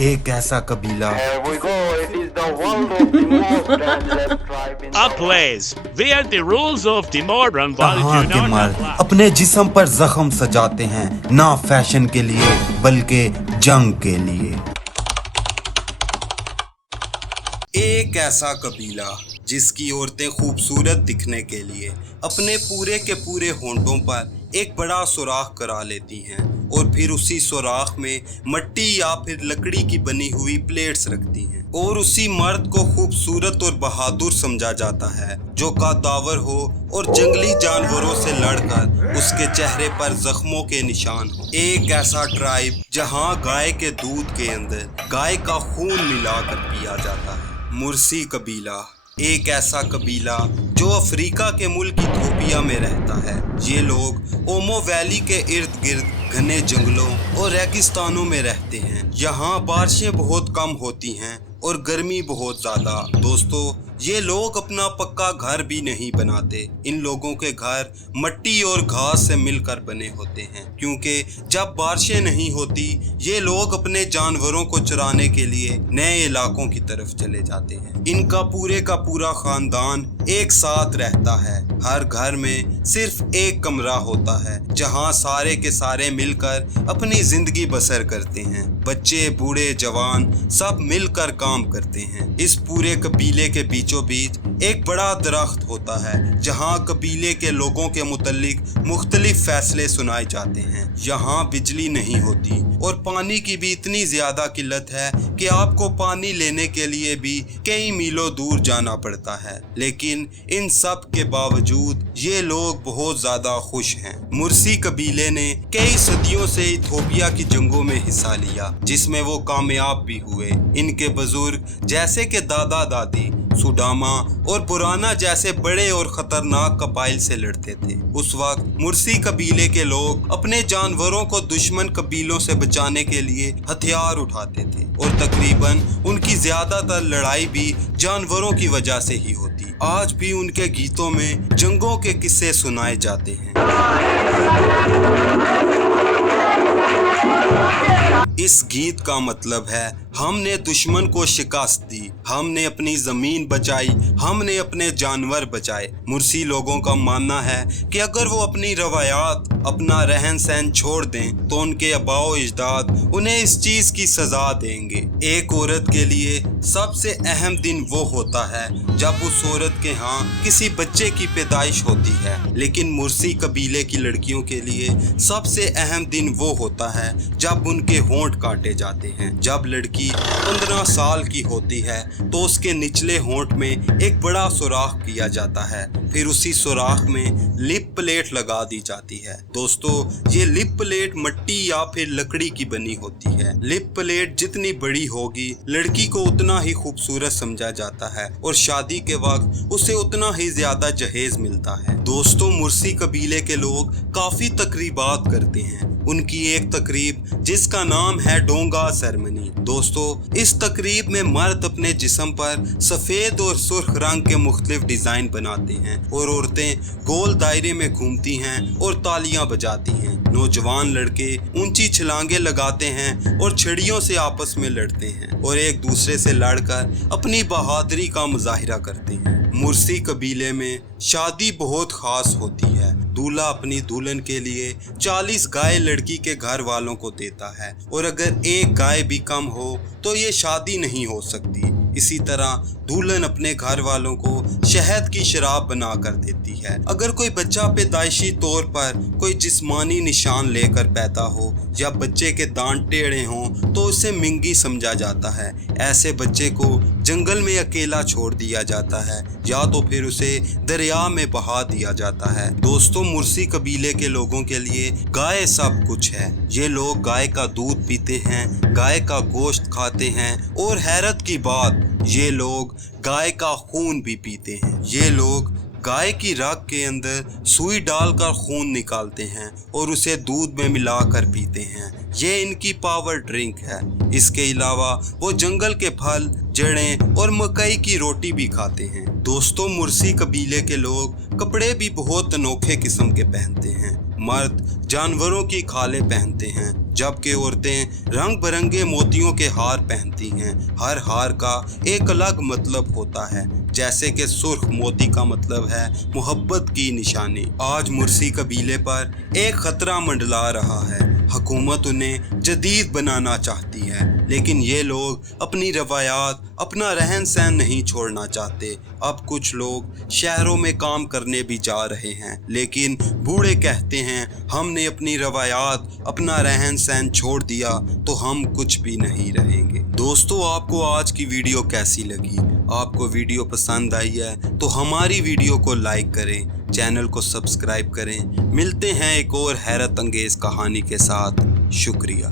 एक ऐसा कबीला Here we go, it is the world of the most dangerous tribe in A the world. place where the rules of the modern world कहाँ do के not मर्द apply. अपने जिस्म पर जख्म सजाते हैं, ना फैशन के लिए बल्कि जंग के लिए। एक ऐसा कबीला जिसकी औरतें खूबसूरत दिखने के लिए अपने पूरे के पूरे होंठों पर एक बड़ा सुराख करा लेती हैं और फिर उसी सुराख में मट्टी या फिर लकड़ी की बनी हुई प्लेट्स रखती हैं और उसी मर्द को खूबसूरत और बहादुर समझा जाता है जो कद्दावर हो और जंगली जानवरों से लड़कर उसके चेहरे पर जख्मों के निशान हो। एक ऐसा ट्राइब जहां गाय के दूध के अंदर गाय का खून मिलाकर पिया जाता है। मुर्सी कबीला एक ऐसा कबीला जो अफ्रीका के मुल्क इथियोपिया में रहता है। ये लोग ओमो वैली के इर्द गिर्द घने जंगलों और रेगिस्तानों में रहते हैं। यहाँ बारिशें बहुत कम होती हैं और गर्मी बहुत ज़्यादा। दोस्तों, ये लोग अपना पक्का घर भी नहीं बनाते। इन लोगों के घर मट्टी और घास से मिलकर बने होते हैं क्योंकि जब बारिशें नहीं होती ये लोग अपने जानवरों को चराने के लिए नए इलाकों की तरफ चले जाते हैं। इनका पूरे का पूरा खानदान एक साथ रहता है। हर घर में सिर्फ एक कमरा होता है जहां सारे के सारे मिलकर अपनी जिंदगी बसर करते हैं। बच्चे, बूढ़े, जवान सब मिलकर काम करते हैं। इस पूरे कबीले के बीचों बीच एक बड़ा दरख्त होता है जहां कबीले के लोगों के मुतल्लिक मुख्तलिफ फैसले सुनाए जाते हैं। यहाँ बिजली नहीं होती और पानी की भी इतनी ज्यादा किल्लत है कि आपको पानी लेने के लिए भी कई मीलों दूर जाना पड़ता है। लेकिन इन सब के बावजूद ये लोग बहुत ज्यादा खुश हैं। मुर्सी कबीले ने कई सदियों से इथियोपिया की जंगों में हिस्सा लिया जिसमें वो कामयाब भी हुए। इनके बुजुर्ग जैसे कि दादा दादी सुडामा और पुराना जैसे बड़े और खतरनाक कबाइल से लड़ते थे। उस वक्त मुर्सी कबीले के लोग अपने जानवरों को दुश्मन कबीलों से बचाने के लिए हथियार उठाते थे और तकरीबन उनकी ज्यादातर लड़ाई भी जानवरों की वजह से ही होती। आज भी उनके गीतों में जंगों के किस्से सुनाए जाते हैं। इस गीत का मतलब है हमने दुश्मन को शिकस्त दी, हमने अपनी जमीन बचाई, हमने अपने जानवर बचाए। मुर्सी लोगों का मानना है कि अगर वो अपनी रवायात, अपना रहन सहन छोड़ दें तो उनके आबाओ अजदाद उन्हें इस चीज की सजा देंगे। एक औरत के लिए सबसे अहम दिन वो होता है जब उस औरत के यहाँ किसी बच्चे की पैदाइश होती है। लेकिन मुर्सी कबीले की लड़कियों के लिए सबसे अहम दिन वो होता है जब उनके होंठ काटे जाते हैं। जब लड़की 15 साल की होती है तो उसके निचले होंठ में एक बड़ा सुराख किया जाता है। फिर उसी सुराख में लिप प्लेट लगा दी जाती है। दोस्तों, ये लिप प्लेट मट्टी या फिर लकड़ी की बनी होती है। लिप प्लेट जितनी बड़ी होगी लड़की को उतना ही खूबसूरत समझा जाता है और शादी के वक्त उसे उतना ही ज्यादा जहेज मिलता है। दोस्तों, मुर्सी कबीले के लोग काफी तकरीबात करते हैं। उनकी एक तकरीब जिसका नाम है डोंगा सेरेमनी। दोस्तों, इस तकरीब में मर्द अपने जिस्म पर सफेद और सुर्ख रंग के मुख्तलिफ डिजाइन बनाते हैं और औरतें गोल दायरे में घूमती हैं और तालियां बजाती हैं। नौजवान लड़के ऊंची छलांगे लगाते हैं और छड़ियों से आपस में लड़ते हैं और एक दूसरे से लड़कर अपनी बहादुरी का मुजाहिरा करते हैं। मुर्सी कबीले में शादी बहुत खास होती है। दूल्हा अपनी दुल्हन के लिए 40 गाय लड़की के घर वालों को देता है और अगर एक गाय भी कम हो तो ये शादी नहीं हो सकती। इसी तरह दुल्हन अपने घर वालों को शहद की शराब बना कर देती है। अगर कोई बच्चा पैदाइशी तौर पर कोई जिस्मानी निशान लेकर पैदा हो या बच्चे के दांत टेढ़े हों तो उसे मिंगी समझा जाता है। ऐसे बच्चे को जंगल में अकेला छोड़ दिया जाता है या तो फिर उसे दरिया में बहा दिया जाता है। दोस्तों, मुर्सी कबीले के लोगों के लिए गाय सब कुछ है। ये लोग गाय का दूध पीते हैं, गाय का गोश्त खाते हैं और हैरत की बात, ये लोग गाय का खून भी पीते हैं। ये लोग गाय की रग के अंदर सुई डालकर खून निकालते हैं और उसे दूध में मिलाकर पीते हैं। ये इनकी पावर ड्रिंक है। इसके अलावा वो जंगल के फल, जड़ें और मकई की रोटी भी खाते हैं। दोस्तों, मुर्सी कबीले के लोग कपड़े भी बहुत अनोखे किस्म के पहनते हैं। मर्द जानवरों की खालें पहनते हैं जबकि औरतें रंग बिरंगे मोतियों के हार पहनती हैं। हर हार का एक अलग मतलब होता है, जैसे कि सुर्ख मोती का मतलब है मोहब्बत की निशानी। आज मुर्सी कबीले पर एक खतरा मंडला रहा है। हुकूमत उन्हें जदीद बनाना चाहती है, लेकिन ये लोग अपनी रवायात, अपना रहन सहन नहीं छोड़ना चाहते। अब कुछ लोग शहरों में काम करने भी जा रहे हैं, लेकिन बूढ़े कहते हैं हमने अपनी रवायात, अपना रहन सहन छोड़ दिया तो हम कुछ भी नहीं रहेंगे। दोस्तों, आपको आज की वीडियो कैसी लगी? आपको वीडियो पसंद आई है तो हमारी वीडियो को लाइक करें, चैनल को सब्सक्राइब करें। मिलते हैं एक और हैरत अंगेज कहानी के साथ। शुक्रिया।